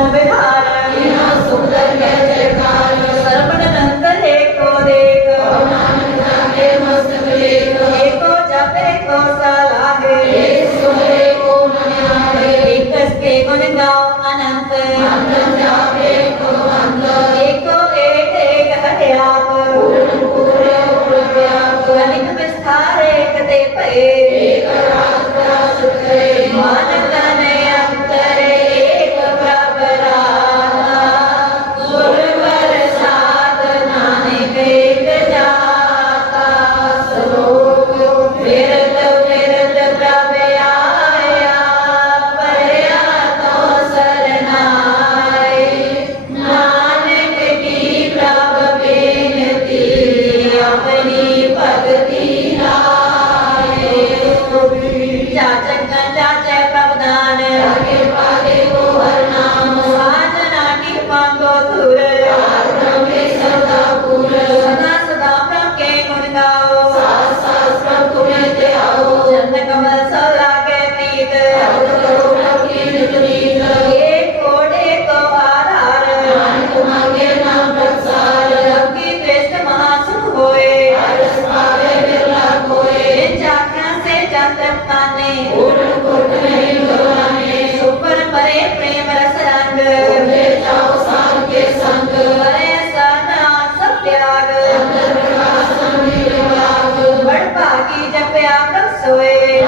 सुंदर बिहार सुंदर de sou... soy.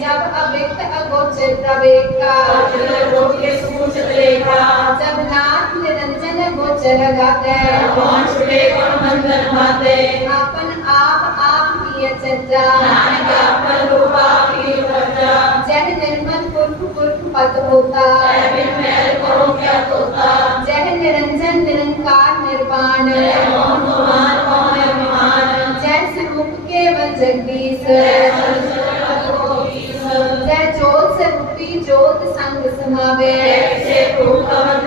जब अव्यक्त अगोचर नाथ निरंजन गोचर गाते। अपन आप आप की चर्चा। निर्मल पद होता। क्या तोता। जह निरंजन निरंकार निर्वाण। जगदीश जय जोत स्वरूपी जोत संग समावे से भूखम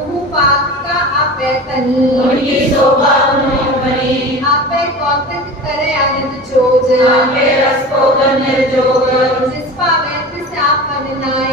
आपे तनी उनकी शोभा उन्हें आपे कौतक करे आनंद चोज। आपके रस को गन निर्जोग जिस पावे तिस आपन नाय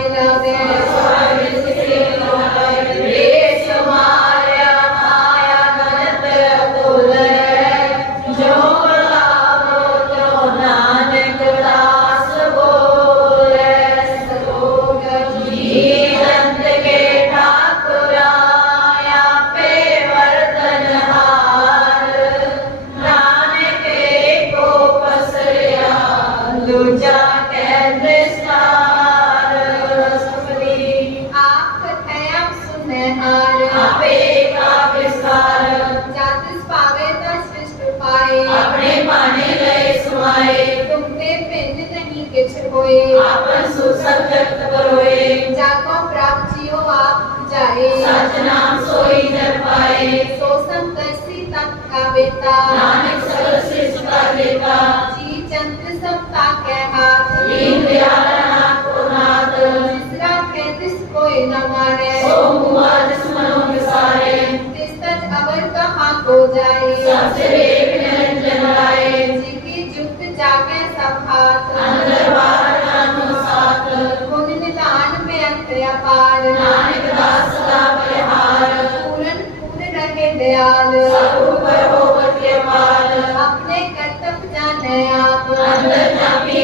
कथया सुने हार आपे का विस्तार जातिस पावे ता सृष्ट पाए अपने पाने गए सुआए तुमने पिंड नहीं किछ होए आपन सुसत जगत करोए जाको प्राप्त जियो आप जाए सच नाम सोई जग पाए सो संतसी तक का बेटा नानक सकल सृष्टि का देता जी चंद्र सब ताके हाथ दीन दयाल नाथ को नाथ जिसरा के तिस कोई न मारे सो हुआ दुश्मनों के सारे। तिस तज अवर कहाँ को जाए सबसे एक निरंजन लाए जी जुक्त जाके सब हाथ अंदर बाहर कानों साथ गुण निदान में अंतर्या पार नानक दास सदा बलिहार पूरन पूर्ण रहे दयाल सब ऊपर होकर के पाल अपने कर्तव्य जाने आप अंदर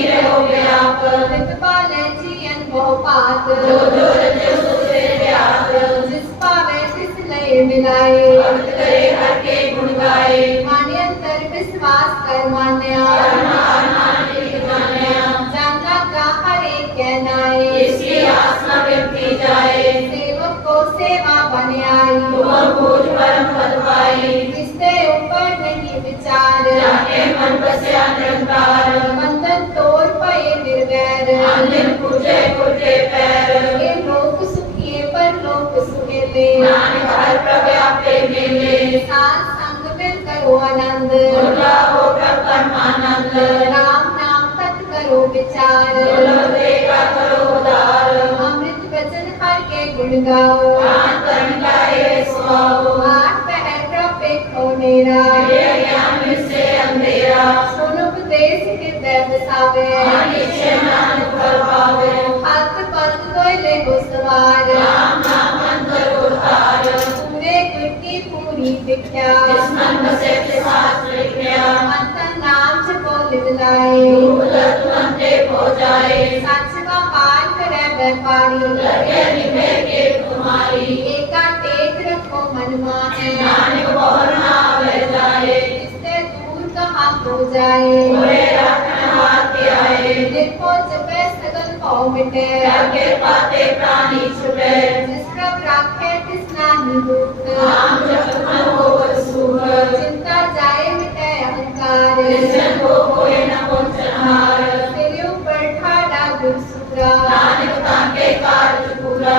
रहोगे आप पात जो जो मिलाए के गुण गाए मान्यंतर विश्वास कर मान्या का हर एक कहना इसकी आसना व्यक्ति जाए सेवक को सेवा बने आई भोज परम पद पाए जिससे ऊपर नहीं विचार। जाने मन बसया निरंकार बंधन तोड़ पाए निर्वैर। अंजन पूजे पूजे पैर। नाम हर प्रव्यापे मेले साथ संग मिलकर हो आनंद दुर्गा हो प्रकट आनंद राम नाम तत् करो विचार। दुर्गा करो उदार। अमृत वचन हर के गुण गाओ। गुमाए नानक बहुर ना आवे जाए। इससे दूर कहाँ हो जाए। ओरे रखन हाथ के आए। देखो जपे सगल पाँव मिटे। आगे पाते प्राणी छुटे जिसका राखे तिस नाही दुख नाम जप मन हो सुख चिंता जाए मिटे अहंकार। जिसन को कोई न पहुंचनहार तेरे ऊपर ठाड़ा दुख सुरा नानक ताके कार्य पूरा।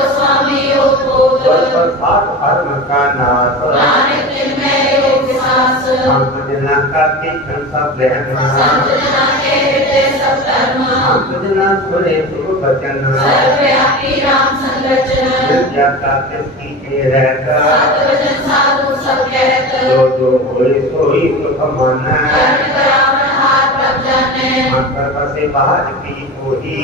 प्रसाद धर्म का नाश हम जना का कीर्तन सब रहना संत जना सुने सुख वचन विद्या का किसकी के रहता सात जो जो होए सोई सुख मन अंतर बसे बाहर की कोई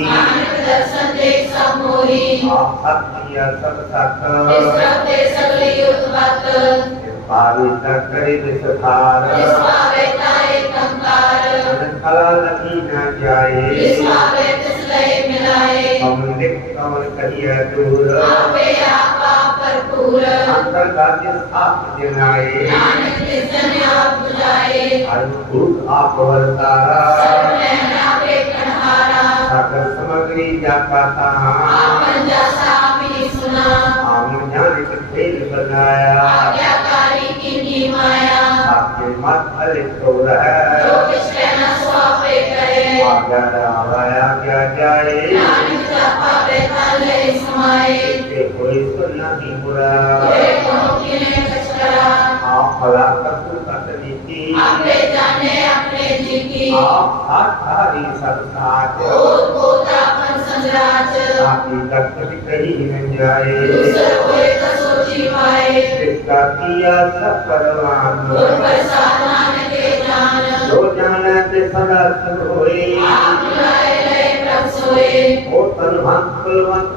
दर्शन देख सब मोही आप सत्य सब सत प्रभु सगली उत्पत पावी करे विस्तार इस पावे तारे कंकार कला लगी न जाए पावे तिस लय मिलाए हम लिख कमल कहिए दूर आपे आपा अंतर आप जनाए अद्भुत आप वर्तारा नैन सकल सामग्री था आपन जैसा भी सुना हम जान खेल बनाया आज्ञाकारी की नी आपके मत फलित हो जो रहा कहना सो करे आज्ञा आया क्या जाए नानक जापा बेता ले समाए कोई सुनना ही बुरा करा आप भला आपे जाने अपने जी की आप संराज आपकी कहीं न जाए दूसर होए तो सोची पाए इसका किया सब परवान गुर प्रसाद नानक के जान जो जाने ते सदा सुख होए आप बुलाए लय प्रभ सोए ओ तन भक्त कुलवंत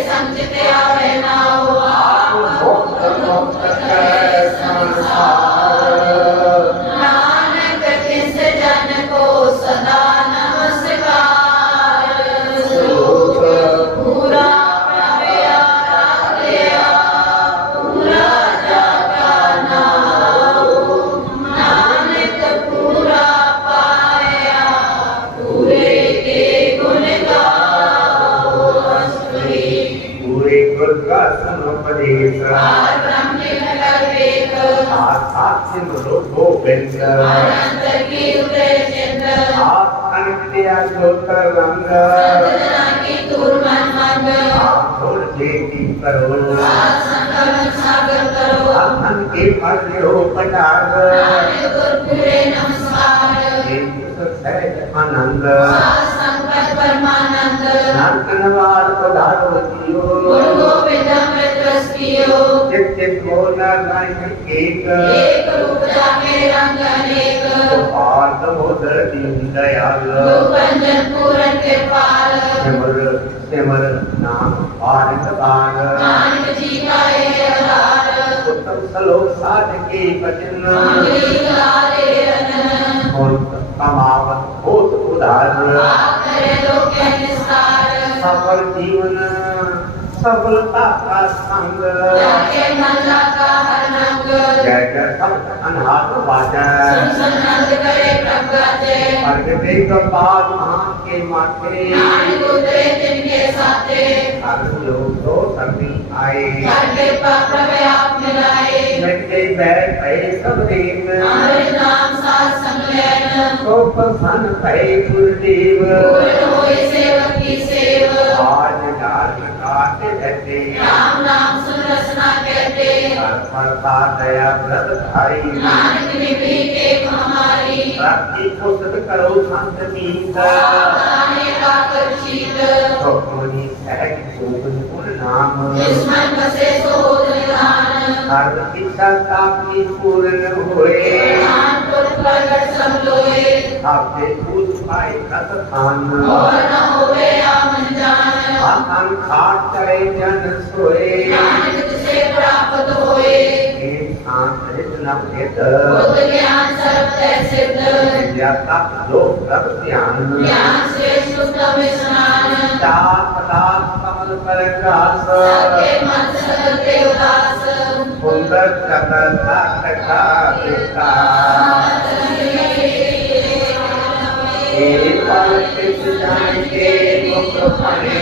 जेती करो संगम सागर करो आखन के पर हो पटार नानक गुरपुरे नमस्कार सहज आनंद साध संगत परमानंद नानकनवार पधारो जियो गुरु गोविंद अमृत रस पियो चित चित मोना नहीं एक एक रूप जाके रंग अनेक गोपाल दामोदर दीन दयाल। रूपंजन पूरन कृपाल। सिमर सिमर नाम पारक बाण नानक जी का ये आधार उत्तम सलोक साधके वचन मंगली गाले रन और कमावत होत उदार आप करे लोक के निस्तार सफल जीवन सफलता का संग जाके मल्ला का हर रंग जय जय सब अनहात बाजा सुन सुन नंद करे प्रभु जय प्रगटे कपाल महा के माथे नानक उतरे जिनके साथे अब लोग तो सभी आए कर कृपा प्रभु आप मिलाए मिटके बैठ गए सब देव अमृत नाम साथ संग लेन तो प्रसन्न भय गुरुदेव पूर्ण होए सेवक की सेव। आज काटे रहते राम नाम सुन रसना कहते परता दया व्रत धारी नानक ने भी टेक हमारी रात्रि को सद करो संत मीता आने का कर शीत तो मुनि सहज शोभन गुण नाम जिस मन बसे सो निधान सर्व इच्छा कामनी पूर्ण होए ज्ञान पुर प्रगट सब लोए आपके पूज पाए कत खान और न होवे आमन जान आखन खाट करे जन सोए। नानक जिसे प्राप्त होए एक शांत हृदय नव बुद्ध ज्ञान सर्व सिद्ध तप लोक सब ध्यान ज्ञान श्रेष्ठ उत्तम स्नान चार पदार्थ कमल पर ग्रास सत्य मन सदते उदास सुंदर चतरता कथा पिता एक पल किस जान के मुख पड़े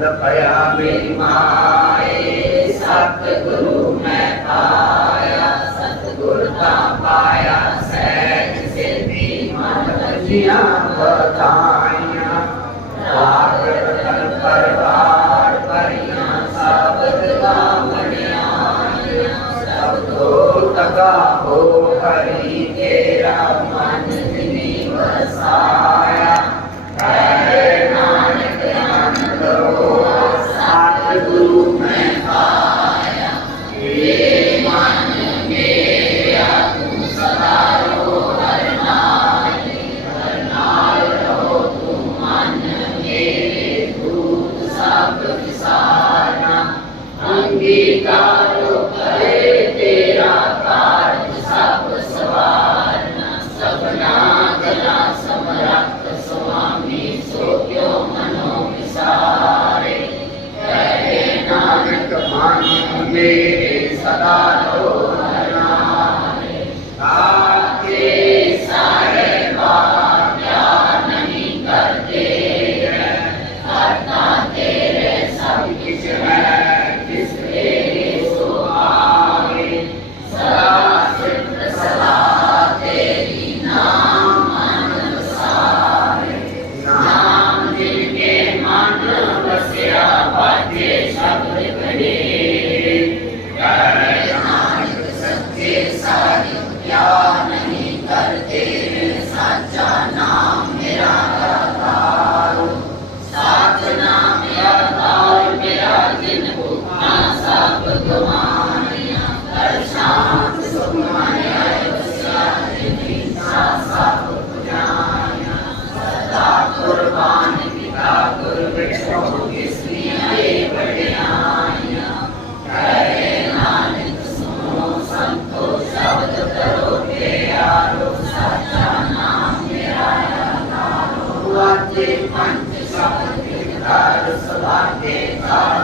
ਅੰਤ ਭਇਆ ਮੇਰੀ ਮਾਏ ਸਤ ਗੁਰੂ ਮੈਂ ਪਾਇਆ ਸਤ ਗੁਰ ਦਾ ਪਾਇਆ ਸਹਿਜ ਸਿੱਧੀ ਮਨ ਲਗੀਆਂ ਬਤਾਈਆਂ ਰਾਗ ਰਤਨ ਪਰਵਾ सदा 아.